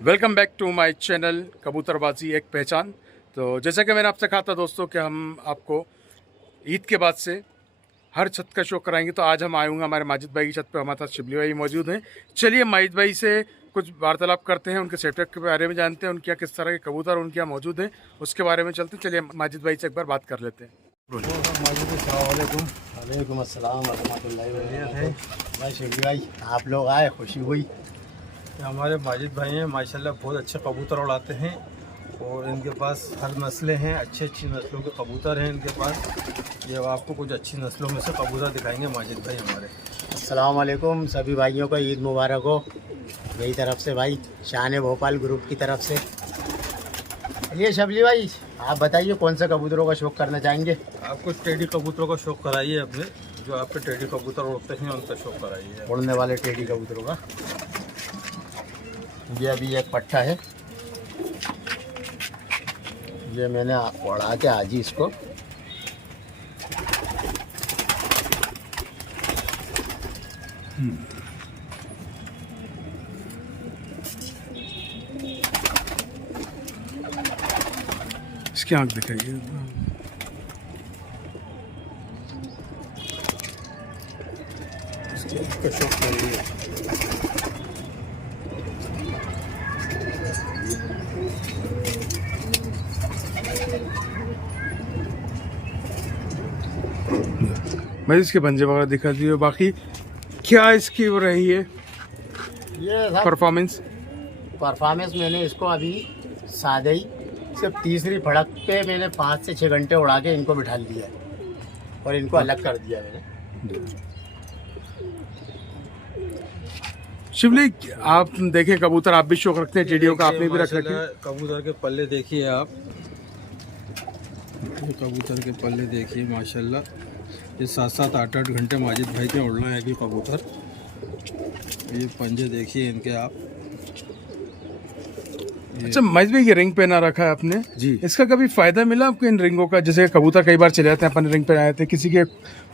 Welcome back to my channel कबूतरबाजी एक पहचान। तो जैसा कि मैंने आपसे कहा था दोस्तों कि हम आपको ईद के बाद से हर छत का शो कराएंगे। तो आज हम आए होंगे हमारे माजिद भाई की छत पे, हमारे साथ शिबली भाई मौजूद हैं। चलिए माजिद भाई से कुछ वार्तालाप करते हैं, उनके सेटअप के बारे में जानते हैं, उनके यहाँ किस तरह के कबूतर उनके यहाँ मौजूद हैं, उसके बारे में चलते हैं। चलिए माजिद भाई से एक बार बात कर लेते हैं। वालेकुम अस्सलाम रहमतुल्लाहि व बरकातहू। भाई शिबली भाई, आप लोग आए, खुशी हुई। हमारे माजिद भाई हैं, माशाल्लाह बहुत अच्छे कबूतर उड़ाते हैं और इनके पास हर नस्लें हैं, अच्छी अच्छी नस्लों के कबूतर हैं इनके पास। ये आपको कुछ अच्छी नस्लों में से कबूतर दिखाएंगे माजिद भाई हमारे। अस्सलाम वालेकुम सभी भाइयों को ईद मुबारक हो मेरी तरफ से, भाई शान भोपाल ग्रुप की तरफ से। ये शिबली भाई, आप बताइए कौन से कबूतरों का शौक़ करना चाहेंगे? आपको टेडी कबूतरों का शौक़ कराइए, अपने जो आपके टेडी कबूतर उड़ते हैं उनका शौक़ कराइए। उड़ने वाले टेडी कबूतरों का। ये अभी एक पट्टा है, ये मैंने उड़ा के आज ही इसको इसकी आँख दिखाइए। इसका शौक़ करिए। मैं इसके पंजे वगैरह दिखा दिए। बाकी क्या इसकी वो रही है ये परफॉर्मेंस मैंने इसको अभी सादे ही सिर्फ तीसरी फड़क पे मैंने 5 से 6 घंटे उड़ा के इनको बिठा दिया है और इनको अलग कर दिया मैंने। शिवली, आप देखें कबूतर, आप भी शौक रखते हैं चिड़ियों का, आपने भी रख रखे। कबूतर के पल्ले देखिए आप, ये कबूतर के पल्ले देखिए माशाल्लाह। ये 7-7, 8-8 घंटे माजिद भाई के उड़ना है कि कबूतर। ये पंजे देखिए इनके आप। अच्छा माजिद भाई, ये रिंग पहना रखा है आपने जी। इसका कभी फायदा मिला आपको इन रिंगों का? जैसे कबूतर कई बार चले जाते हैं, अपन रिंग पे आए थे, किसी के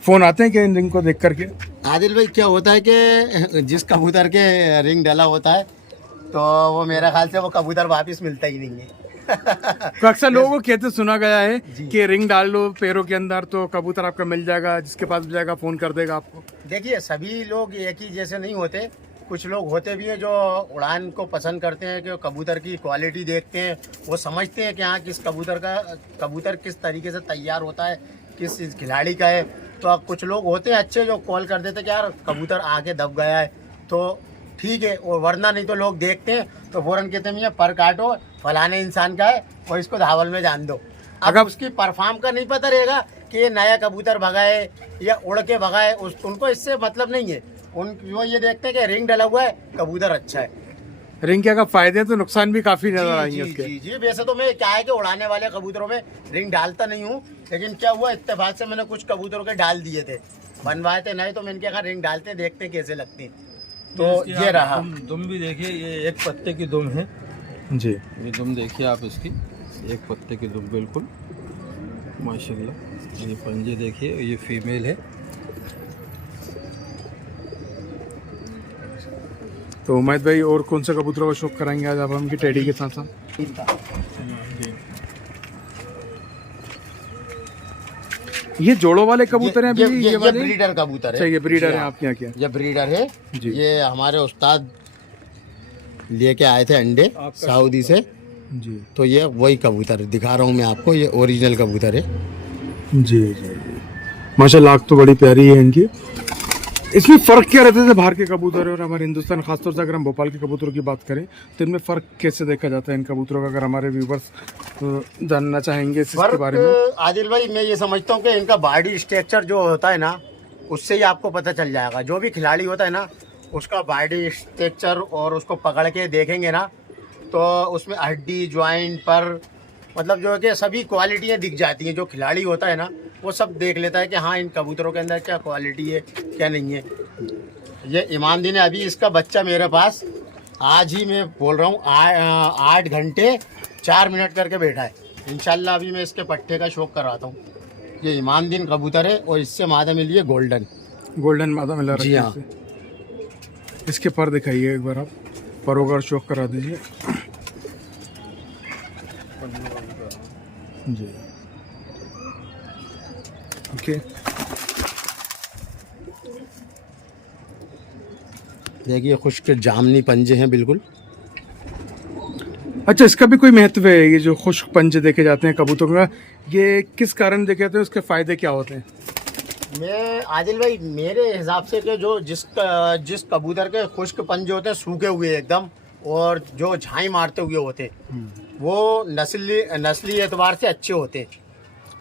फोन आते हैं कि इन रिंग को देख करके? आदिल भाई, क्या होता है कि जिस कबूतर के रिंग डला होता है तो वो मेरा ख्याल से वो कबूतर वापस मिलता ही नहीं है। तो अक्सर लोगों को कहते सुना गया है कि रिंग डाल लो पैरों के अंदर तो कबूतर आपका मिल जाएगा, जिसके पास भी जाएगा फोन कर देगा आपको। देखिए, सभी लोग एक ही जैसे नहीं होते। कुछ लोग होते भी हैं जो उड़ान को पसंद करते हैं, कि कबूतर की क्वालिटी देखते हैं, वो समझते हैं कि हाँ किस कबूतर किस तरीके से तैयार होता है, किस खिलाड़ी का है। तो अब कुछ लोग होते हैं अच्छे जो कॉल कर देते हैं कि यार कबूतर आके दब गया है, तो ठीक है, और वरना नहीं तो लोग देखते हैं तो फ़ौरन कहते हैं पर काटो, फलाने इंसान का है और इसको धावल में जान दो। अगर उसकी परफॉर्म का नहीं पता रहेगा कि ये नया कबूतर भगाए या उड़ के भगाए, उनको इससे मतलब नहीं है। वो ये देखते हैं कि रिंग डला हुआ है, कबूतर अच्छा है। रिंग के अगर फायदे हैं तो नुकसान भी काफी नजर आएंगे उसके। जी, वैसे तो मैं क्या है कि उड़ाने वाले कबूतरों में रिंग डालता नहीं हूँ, लेकिन क्या हुआ इत्तेफाक से मैंने कुछ कबूतरों के डाल दिए थे, बनवाए थे नहीं, तो मैंने क्या रिंग डालते देखते हैं कैसे लगती है। तो ये रहा दुम भी देखिए, ये एक पत्ते की दुम है जी। ये दुम देखिए आप इसकी, एक पत्ते की दुम बिल्कुल माशाल्लाह। ये पंजे देखिए, ये फीमेल है। तो उमैद भाई, और कौन सा कबूतरों का शौक कराएंगे आज आप हमकी टेडी के साथ साथ? ये जोड़ों वाले कबूतर हैं अभी? ये वाले ब्रीडर कबूतर है। ये ब्रीडर है आपके यहाँ क्या? ये ब्रीडर है जी। ये हमारे उस्ताद लेके आए थे अंडे सऊदी से जी। तो ये वही कबूतर दिखा रहा हूँ मैं आपको, ये ओरिजिनल कबूतर है। जी जी जी, माशाल्लाह, आँख तो बड़ी प्यारी है इनकी। इसमें फ़र्क क्या रहता है बाहर के कबूतर और हमारे हिंदुस्तान, खासतौर से अगर हम भोपाल के कबूतरों की बात करें तो इनमें फ़र्क कैसे देखा जाता है इन कबूतरों का? अगर हमारे व्यूवर्स जानना चाहेंगे इसके बारे में। आदिल भाई, मैं ये समझता हूँ कि इनका बॉडी स्ट्रक्चर जो होता है ना, उससे ही आपको पता चल जाएगा। जो भी खिलाड़ी होता है ना, उसका बॉडी स्ट्रक्चर और उसको पकड़ के देखेंगे ना, तो उसमें हड्डी ज्वाइंट पर मतलब जो है कि सभी क्वालिटियाँ दिख जाती हैं। जो खिलाड़ी होता है ना, वो सब देख लेता है कि हाँ इन कबूतरों के अंदर क्या क्वालिटी है क्या नहीं है। ये ईमानदीन है, अभी इसका बच्चा मेरे पास आज ही मैं बोल रहा हूँ 8 घंटे 4 मिनट करके बैठा है। इंशाल्लाह अभी मैं इसके पट्टे का शौक करवाता हूँ। ये ईमानदीन कबूतर है और इससे मादा मिली है गोल्डन मादा मिला जी हाँ। इसके पर दिखाइए एक बार आप। परों का शौक करा दीजिए जी। ओके, देखिए खुश्क जामनी पंजे हैं बिल्कुल। अच्छा, इसका भी कोई महत्व है? ये जो खुश्क पंजे देखे जाते हैं कबूतरों का, ये किस कारण देखे जाते हैं? उसके फायदे क्या होते हैं? मैं आदिल भाई, मेरे हिसाब से कि जो जिस कबूतर के खुश्क पंजे होते हैं, सूखे हुए एकदम, और जो झाई मारते हुए होते हैं, वो नस्ली एतबार से अच्छे होते हैं,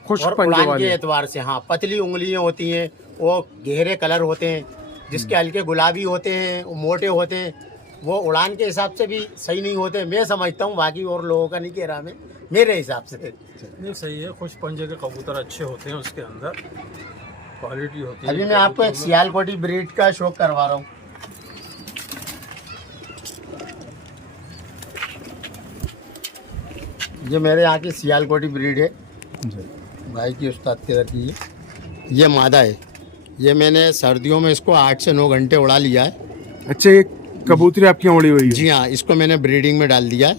खुश्क और पंजे उड़ान के वाले। एतबार से। हाँ, पतली उंगलियां होती हैं, वो गहरे कलर होते हैं, जिसके हल्के गुलाबी होते हैं, वो मोटे होते हैं, वो उड़ान के हिसाब से भी सही नहीं होते, मैं समझता हूँ। बाकी और लोगों का नहीं कह रहा मैं, मेरे हिसाब से। नहीं, सही है, खुश पंजे के कबूतर अच्छे होते हैं, उसके अंदर क्वालिटी होती है। अभी मैं आपको एक सियालकोटी ब्रीड का शौक करवा रहा हूँ। ये मेरे यहाँ की सियालकोटी ब्रीड है, भाई की उस्ताद के इधर की। ये मादा है, ये मैंने सर्दियों में इसको 8 से 9 घंटे उड़ा लिया है। अच्छा, ये कबूतरी आपकी उड़ी हुई है? जी हाँ, इसको मैंने ब्रीडिंग में डाल दिया है।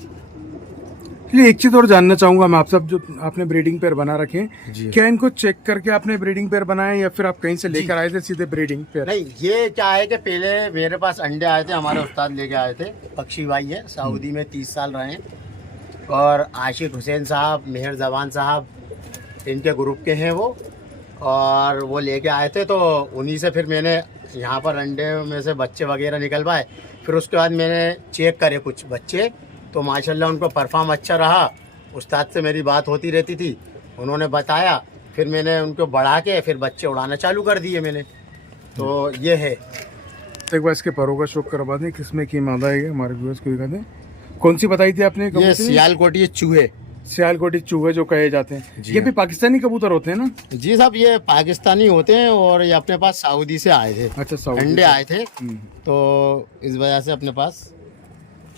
चलिए, एक चीज़ और जानना चाहूँगा मैं आपसे, जो आपने ब्रीडिंग पेयर बना रखे हैं, जी। क्या इनको चेक करके आपने ब्रीडिंग पेयर बनाए, या फिर आप कहीं से लेकर आए थे सीधे ब्रीडिंग पेयर? नहीं, ये क्या है कि पहले मेरे पास अंडे आए थे, हमारे उस्ताद लेके आए थे। पक्षी भाई है, सऊदी में 30 साल रहे हैं, और आशिक हुसैन साहब, मेहर जवान साहब, इनके ग्रुप के हैं वो, और वो लेके आए थे। तो उन्हीं से फिर मैंने यहाँ पर अंडे में से बच्चे वगैरह निकलवाए। फिर उसके बाद मैंने चेक करे कुछ बच्चे, तो माशाल्लाह उनको परफॉर्म अच्छा रहा। उस्ताद से मेरी बात होती रहती थी, उन्होंने बताया, फिर मैंने उनको बढ़ा के फिर बच्चे उड़ाना चालू कर दिए मैंने। तो ये है। एक बार इसके परों का शौक करवा दें, किसमें की मादा है, हमारे व्यूअर्स को दिखा दें। कौन सी बताई थी आपने ये कबूतरी? सियालकोटी चूहे। सियालकोटी चूहे जो कहे जाते हैं, जी ये हाँ। भी पाकिस्तानी कबूतर होते हैं ना? जी साहब, ये पाकिस्तानी होते हैं, और ये अपने पास सऊदी से आए थे। अच्छा, सऊदी अंडे से। आए थे, तो इस वजह से अपने पास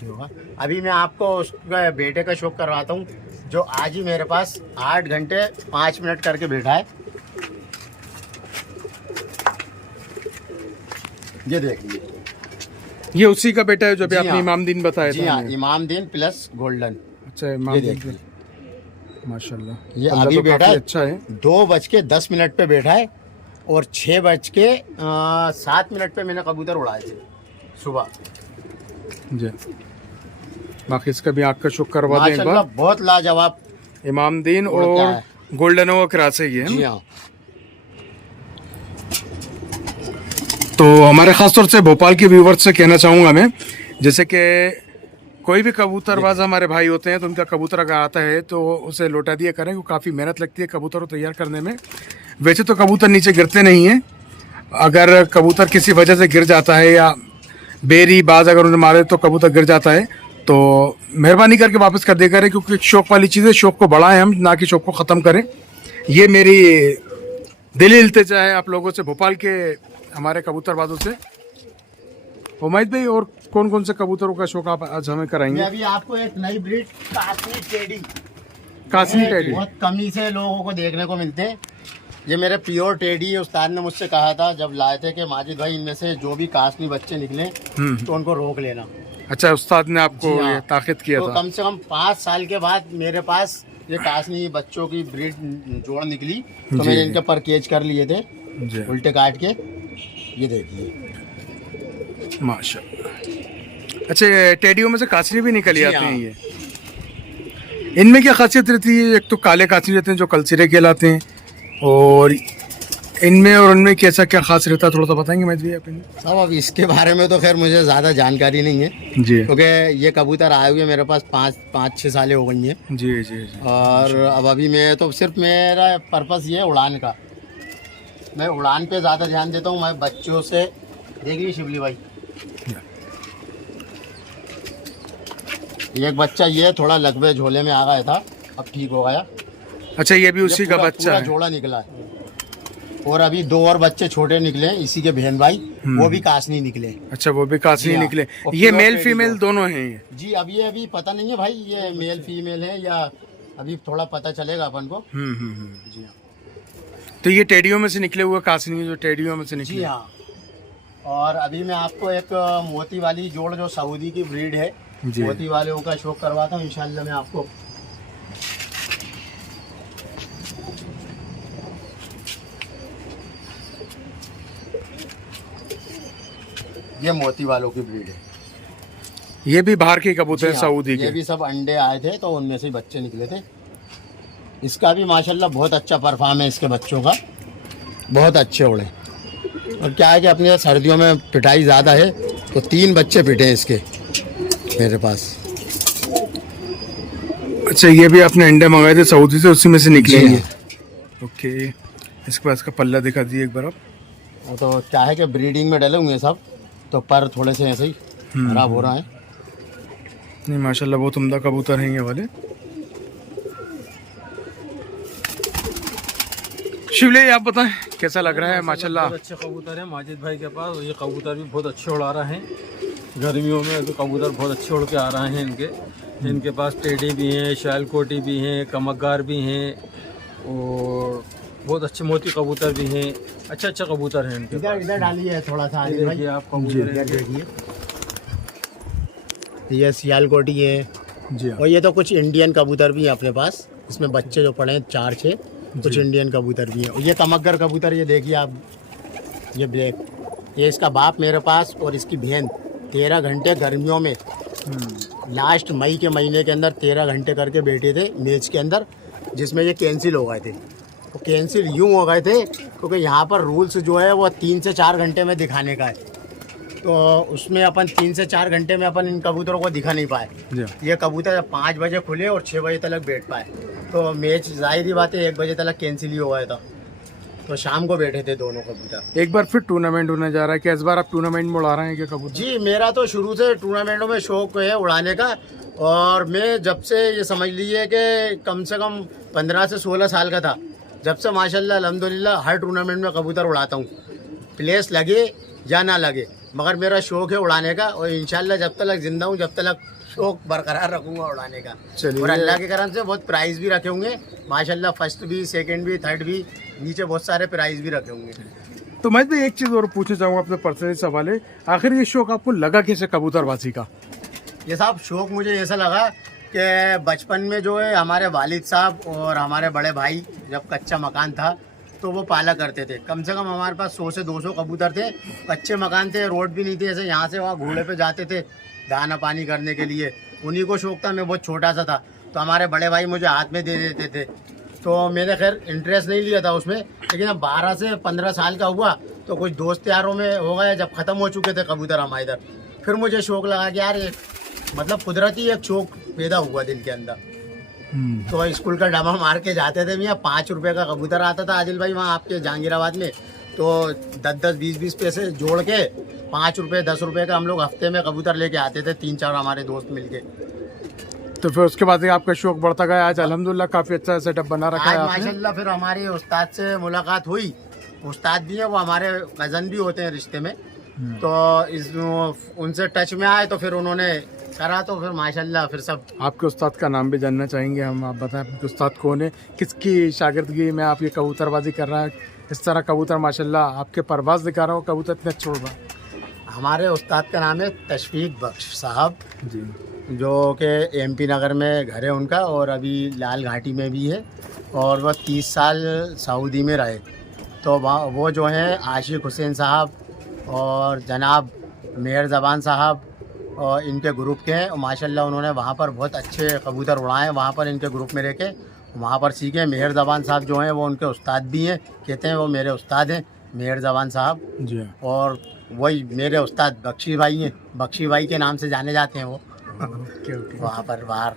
जो होगा। अभी मैं आपको उसके बेटे का शौक करवाता हूँ, जो आज ही मेरे पास 8 घंटे 5 मिनट करके बैठा है। ये देखिए, ये उसी का बेटा है जो अभी जी आपने हाँ। इमामदीन बताया जी था हाँ, हमें। Imamdin plus golden. अच्छा, ये इमामदीन देखिए, माशाल्लाह, ये अल्लाह अभी तो बैठा काफी है, अच्छा है। 2:10 पे बैठा है, और 6:07 पे मैंने कबूतर उड़ाए थे सुबह। जी, बाकी इसका भी आँख का शौक करवा दें एक माशाल्लाह बार। बहुत लाजवाब। इमामदीन उड़ता और है। गोल्डन वो क्रास है ये, जी हाँ। तो हमारे खासतौर से भोपाल के व्यूवर्स से कहना चाहूँगा मैं, जैसे कि कोई भी कबूतरबाज हमारे भाई होते हैं, तो उनका कबूतर अगर आता है तो उसे लौटा दिया करें, क्योंकि काफ़ी मेहनत लगती है कबूतर को तैयार करने में। वैसे तो कबूतर नीचे गिरते नहीं हैं, अगर कबूतर किसी वजह से गिर जाता है या बेरी बाज अगर उन्हें मारे तो कबूतर गिर जाता है, तो मेहरबानी करके वापस कर दिया करें, क्योंकि शौक वाली चीज़ है, शौक को बढ़ाएं हम, ना कि शौक को ख़त्म करें। ये मेरी दिली इल्तिजा है आप लोगों से, भोपाल के हमारे कबूतरबाजों से। उमैद भाई, और कौन कौन से कबूतरों का शौक आप आज हमें मैं कराएंगे? अभी आपको एक नई ब्रीड कासनी टेडी, कासनी टेडी। बहुत कम ही से लोगों को देखने को मिलते हैं। ये मेरे प्योर टेडी, उस्ताद ने मुझसे कहा था जब लाए थे कि माजिद भाई, इनमें से जो भी कासनी बच्चे निकले तो उनको रोक लेना। अच्छा, उस्ताद ने आपको जी हाँ। ये ताकीद किया तो था। कम से कम 5 साल के बाद मेरे पास ये कासनी बच्चों की ब्रीड जोड़ निकली, तो जी। मैंने इनके पर केज कर लिए थे जी, उल्टे काट के। ये देखिए, माशाल्लाह। अच्छा, ये टेडियों में से कासनी भी निकल जी आते हाँ। हैं ये? इनमें क्या खासियत रहती है? एक तो काले कासनी रहते हैं जो कलसिरे कहलाते हैं, और इनमें और उनमें कैसा क्या खास रहता है, थोड़ा सा बताएंगे मैं भी आप? साहब अब इसके बारे में तो खैर मुझे ज़्यादा जानकारी नहीं है, जी क्योंकि ये कबूतर आए हुए मेरे पास 5-6 सालें हो गई हैं। जी जी जी। और अब अभी मैं तो सिर्फ मेरा पर्पस ये है उड़ान का, मैं उड़ान पे ज़्यादा ध्यान देता हूँ। मैं बच्चों से, देखिए शिवली भाई, एक बच्चा ये थोड़ा लकवे झोले में आ गया था, अब ठीक हो गया। अच्छा, ये भी उसी ये का पूरा- बच्चा पूरा है? जोड़ा निकला है, और अभी 2 और बच्चे छोटे निकले हैं, इसी के बहन भाई, वो भी कासनी निकले। अच्छा, वो भी कासनी जी हाँ। निकले। और ये प्योर मेल टेडी फीमेल को। दोनों हैं ये? जी, अभी पता नहीं है भाई, ये मेल फीमेल है या अभी थोड़ा पता चलेगा अपन को। हम्म। जी हाँ। तो ये टेडियों में से निकले हुए कासनी, जो टेडियों में से जी निकले? हाँ। और अभी मैं आपको एक मोती वाली जोड़ जो सऊदी की ब्रीड है, जी। मोती वालों का शौक करवाता हूँ इंशाल्लाह मैं आपको। ये मोती वालों की ब्रीड है। ये भी बाहर के कबूतर हैं, जी हाँ, सऊदी ये के। भी सब अंडे आए थे तो उनमें से बच्चे निकले थे। इसका भी माशाल्लाह बहुत अच्छा परफॉर्म है, इसके बच्चों का बहुत अच्छे उड़े। और क्या है कि अपने सर्दियों में पिटाई ज़्यादा है तो 3 बच्चे पिटे हैं इसके मेरे पास। अच्छा, ये भी आपने अंडे मंगाए थे सऊदी से, उसी में से निकले जी हैं। ओके, इसके पास का पल्ला दिखा दिए एक बार आप। और तो क्या है कि ब्रीडिंग में डले हुए हैं सब, तो पर थोड़े से ऐसे ही खराब हो रहा है। नहीं माशाल्लाह बहुत उम्दा कबूतर हैं ये वाले। शिवले आप बताएं कैसा लग रहा है? माशाल्लाह बहुत अच्छे कबूतर हैं माजिद भाई के पास। और ये कबूतर भी बहुत अच्छे उड़ा रहे हैं। गर्मियों में अभी कबूतर बहुत अच्छे उड़ के आ रहे हैं इनके पास टेडी भी हैं, शालकोटी भी हैं, कमकगार भी हैं और बहुत अच्छे मोती कबूतर भी हैं। अच्छा कबूतर हैं इनके इधर इधर डालिए थोड़ा सा पास। आगे भाई। देखिए आप कबूतर इधर इनके। देखिए, ये सियालकोटी है। जी हाँ। और ये तो कुछ इंडियन कबूतर भी हैं अपने पास, इसमें बच्चे जो पड़े हैं 4-6 कुछ इंडियन कबूतर भी हैं। और ये कमकगर कबूतर, ये देखिए आप, ये ब्लैक, ये इसका बाप मेरे पास और इसकी बहन 13 घंटे गर्मियों में लास्ट मई के महीने के अंदर 13 घंटे करके बैठे थे मैच के अंदर, जिसमें ये कैंसिल हो गए थे। तो कैंसिल यूँ हो गए थे क्योंकि यहाँ पर रूल्स जो है वो 3 से 4 घंटे में दिखाने का है, तो उसमें अपन 3 से 4 घंटे में अपन इन कबूतरों को दिखा नहीं पाए। जी हाँ। ये कबूतर 5 बजे खुले और 6 बजे तक बैठ पाए, तो मैच जाहिर ही बात है 1 बजे तक कैंसिल ही हो गया था, तो शाम को बैठे थे दोनों कबूतर। एक बार फिर टूर्नामेंट होने जा रहा है, क्या इस बार आप टूर्नामेंट में उड़ा रहे हैं क्या कबूतर? जी, मेरा तो शुरू से टूर्नामेंटों में शौक है उड़ाने का। और मैं जब से ये समझ लीजिए कि कम से कम 15 से 16 साल का था, जब से माशाल्लाह अल्हम्दुलिल्लाह हर टूर्नामेंट में कबूतर उड़ाता हूँ, प्लेस लगे या ना लगे, मगर मेरा शौक है उड़ाने का। और इंशाल्लाह जब तक जिंदा हूँ जब तक शौक बरकरार रखूँगा उड़ाने का। चलिए। और अल्लाह के करम से बहुत प्राइज़ भी रखे होंगे माशाल्लाह, फर्स्ट भी, सेकंड भी, थर्ड भी, नीचे बहुत सारे प्राइज़ भी रखे होंगे। तो मैं भी एक चीज़ और पूछना चाहूँगा अपने पर्सनल सवाल है, आखिर ये शौक आपको लगा कैसे कबूतरबाजी का? ये साहब शौक मुझे ऐसा लगा कि बचपन में जो है हमारे वालिद साहब और हमारे बड़े भाई जब कच्चा मकान था तो वो पाला करते थे। कम से कम हमारे पास 100 से 200 कबूतर थे। कच्चे मकान थे, रोड भी नहीं थी, ऐसे यहाँ से वहाँ घोड़े पे जाते थे दाना पानी करने के लिए। उन्हीं को शौक था, मैं बहुत छोटा सा था तो हमारे बड़े भाई मुझे हाथ में दे देते थे, तो मैंने खैर इंटरेस्ट नहीं लिया था उसमें। लेकिन अब 12 से 15 साल का हुआ तो कुछ दोस्त यारों में हो गया, जब ख़त्म हो चुके थे कबूतर हमारे इधर, फिर मुझे शौक लगा कि यार ये मतलब कुदरती एक शौक पैदा हुआ दिल के अंदर। तो स्कूल का डमा मार के जाते थे भैया, 5 रुपए का कबूतर आता था आदिल भाई वहाँ आपके जहांगीराबाद में, तो 10-10 20-20 पैसे जोड़ के 5 रुपए 10 रुपए का हम लोग हफ्ते में कबूतर लेके आते थे, 3-4 हमारे दोस्त मिलके। तो फिर उसके बाद आपका शौक बढ़ता गया, आज अल्हम्दुलिल्लाह काफ़ी अच्छा सेटअप बना रखा है आज आपने। माशाल्लाह फिर हमारे उस्ताद से मुलाकात हुई। उस्ताद भी है, वो हमारे कज़न भी होते हैं रिश्ते में, तो उनसे टच में आए तो फिर उन्होंने करा, तो फिर माशाल्लाह फिर सब। आपके उस्ताद का नाम भी जानना चाहेंगे हम, आप बताएं आपके उस्ताद कौन है, किसकी शागिर्दगी में आप ये कबूतरबाजी कर रहे हैं? इस तरह कबूतर माशाल्लाह आपके परवाज़ दिखा रहा हो, कबूतर इतने अच्छे उड़ रहा है। हमारे उस्ताद का नाम है तशफीक बख्श साहब, जी, जो कि MP नगर में घर है उनका और अभी लाल घाटी में भी है, और वह 30 साल सऊदी में रहे। तो वो जो हैं आशिक हुसैन साहब और जनाब मेहर ज़बान साहब और इनके ग्रुप के हैं, और माशाल्लाह उन्होंने वहाँ पर बहुत अच्छे कबूतर उड़ाए हैं, वहाँ पर इनके ग्रुप में रह के वहाँ पर सीखे। मेहर ज़बान साहब जो हैं वो उनके उस्ताद भी हैं, कहते हैं वो मेरे उस्ताद हैं मेहर ज़बान साहब। जी हाँ। और वही मेरे उस्ताद बख्शी भाई हैं, बख्शी भाई के नाम से जाने जाते हैं वो ओके ओके। वहाँ पर बाहर।